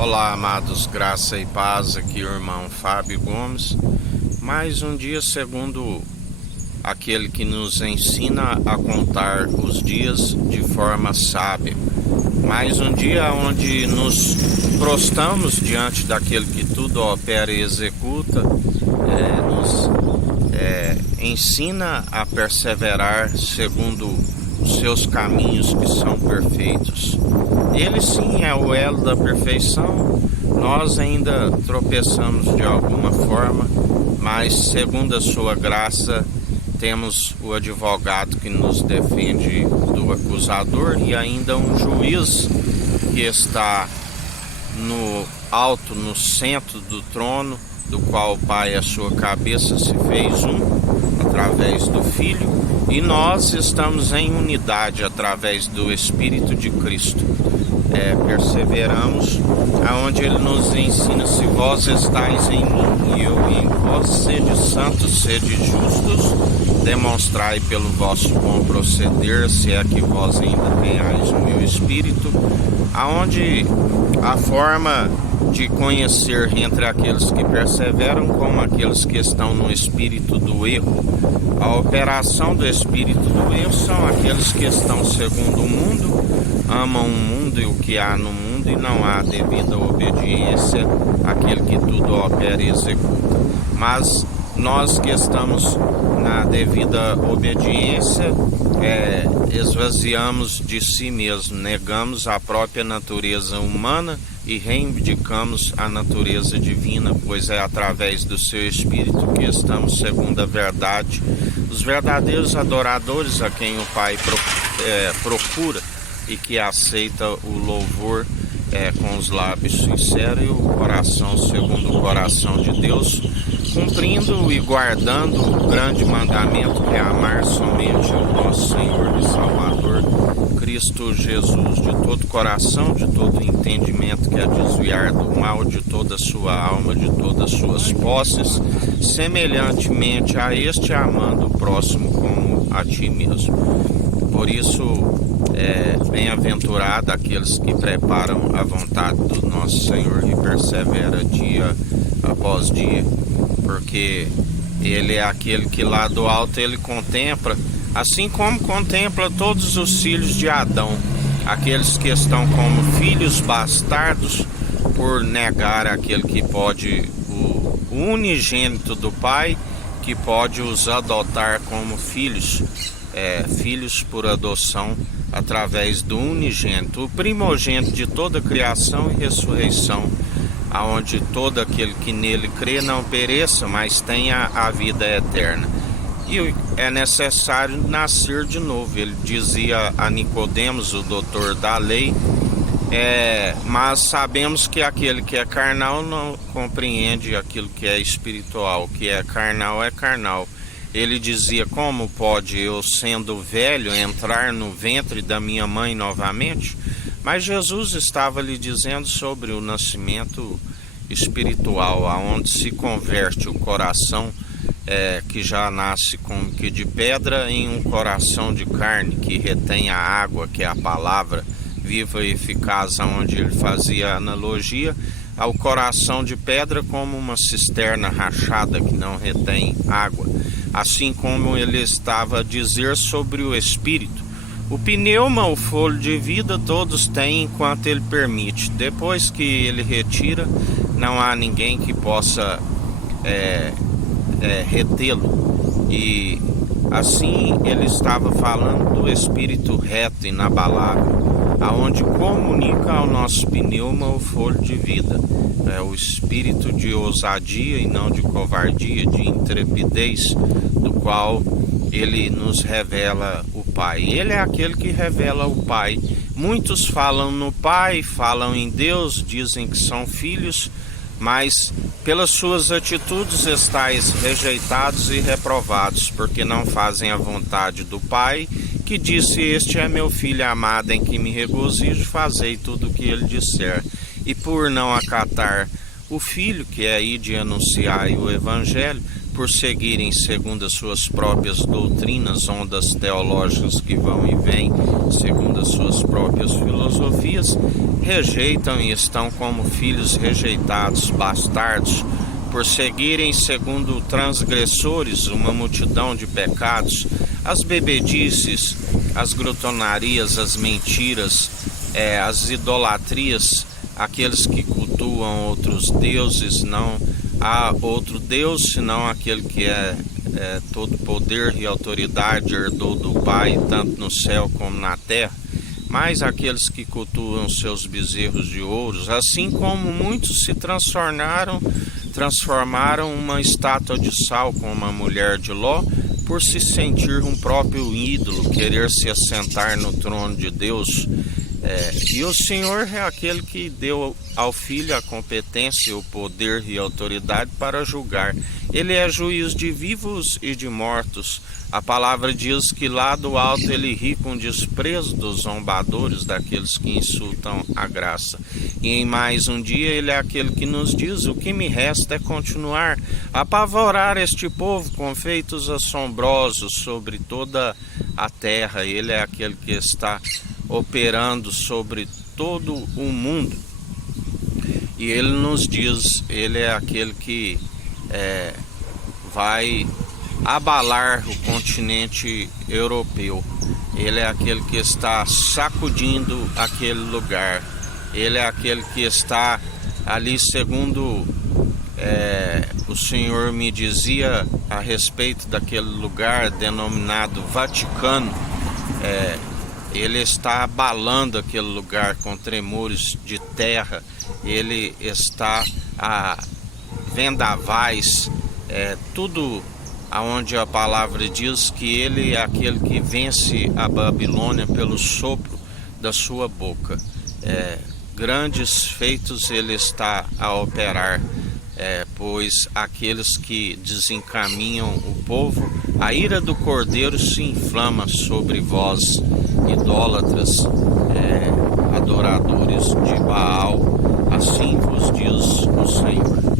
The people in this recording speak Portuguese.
Olá, amados, graça e paz, aqui o irmão Fábio Gomes. Mais um dia segundo aquele que nos ensina a contar os dias de forma sábia. Mais um dia onde nos prostramos diante daquele que tudo opera e executa, nos ensina a perseverar segundo os seus caminhos que são perfeitos. Ele sim é o elo da perfeição. Nós ainda tropeçamos de alguma forma, mas segundo a sua graça temos o advogado que nos defende do acusador e ainda um juiz que está no alto, no centro do trono, do qual o Pai, a sua cabeça, se fez um através do Filho, e nós estamos em unidade através do Espírito de Cristo. Perseveramos aonde ele nos ensina: se vós estáis em mim e eu em vós, sede santos, sede justos, demonstrai pelo vosso bom proceder, se é que vós ainda tenhais o meu Espírito. Aonde a forma de conhecer entre aqueles que perseveram como aqueles que estão no espírito do erro. A operação do espírito do erro são aqueles que estão segundo o mundo, amam o mundo e o que há no mundo, e não há devida obediência àquele que tudo opera e executa. Mas nós que estamos na devida obediência, esvaziamos de si mesmo, negamos a própria natureza humana e reivindicamos a natureza divina, pois é através do seu Espírito que estamos segundo a verdade. Os verdadeiros adoradores a quem o Pai procura e que aceita o louvor com os lábios sinceros e o coração segundo o coração de Deus, cumprindo e guardando o grande mandamento que é amar somente o nosso Senhor e Salvador Cristo Jesus, de todo coração, de todo entendimento, que é desviar do mal, de toda a sua alma, de todas as suas posses, semelhantemente a este, amando o próximo como a ti mesmo. Por isso, bem-aventurado aqueles que preparam a vontade do nosso Senhor e persevera dia após dia, porque ele é aquele que lá do alto ele contempla, assim como contempla todos os filhos de Adão, aqueles que estão como filhos bastardos por negar aquele que pode, o unigênito do Pai, que pode os adotar como filhos, filhos por adoção através do unigênito, o primogênito de toda a criação e ressurreição, aonde todo aquele que nele crê não pereça, mas tenha a vida eterna. E é necessário nascer de novo. Ele dizia a Nicodemos, o doutor da lei, mas sabemos que aquele que é carnal não compreende aquilo que é espiritual. O que é carnal é carnal. Ele dizia: como pode eu, sendo velho, entrar no ventre da minha mãe novamente? Mas Jesus estava lhe dizendo sobre o nascimento espiritual, aonde se converte o coração que já nasce como que de pedra em um coração de carne que retém a água, que é a palavra viva e eficaz, aonde ele fazia analogia ao coração de pedra como uma cisterna rachada que não retém água, assim como ele estava a dizer sobre o Espírito. O pneuma, o fôlego de vida, todos têm enquanto ele permite. Depois que ele retira, não há ninguém que possa retê-lo. E assim ele estava falando do Espírito reto e inabalável, aonde comunica ao nosso pneuma o fôlego de vida, o espírito de ousadia e não de covardia, de intrepidez, do qual ele nos revela o Pai. Ele é aquele que revela o Pai. Muitos falam no Pai, falam em Deus, dizem que são filhos, mas pelas suas atitudes estáis rejeitados e reprovados, porque não fazem a vontade do Pai, que disse: este é meu filho amado, em que me regozijo, fazei tudo o que ele disser. E por não acatar o Filho, que é ir de anunciar o Evangelho, por seguirem segundo as suas próprias doutrinas, ondas teológicas que vão e vêm, segundo as suas próprias filosofias, rejeitam e estão como filhos rejeitados, bastardos, por seguirem segundo transgressores uma multidão de pecados, as bebedices, as grutonarias, as mentiras, as idolatrias, aqueles que cultuam outros deuses. Não há outro Deus senão aquele que é todo poder e autoridade, herdou do Pai, tanto no céu como na terra. Mas aqueles que cultuam seus bezerros de ouros, assim como muitos se transformaram uma estátua de sal com uma mulher de Ló, por se sentir um próprio ídolo, querer se assentar no trono de Deus. E o Senhor é aquele que deu ao Filho a competência, o poder e a autoridade para julgar. Ele é juiz de vivos e de mortos. A palavra diz que lá do alto ele ri com desprezo dos zombadores, daqueles que insultam a graça. E em mais um dia ele é aquele que nos diz: o que me resta é continuar a apavorar este povo com feitos assombrosos sobre toda a terra. Ele é aquele que está operando sobre todo o mundo. E ele nos diz, ele é aquele que vai abalar o continente europeu. Ele é aquele que está sacudindo aquele lugar. Ele é aquele que está ali, segundo o Senhor me dizia a respeito daquele lugar denominado Vaticano. Ele está abalando aquele lugar com tremores de terra. Ele está a vendavais, tudo aonde a palavra diz que ele é aquele que vence a Babilônia pelo sopro da sua boca. Grandes feitos ele está a operar, pois aqueles que desencaminham o povo, a ira do Cordeiro se inflama sobre vós, idólatras, adoradores de Baal, assim vos diz o Senhor.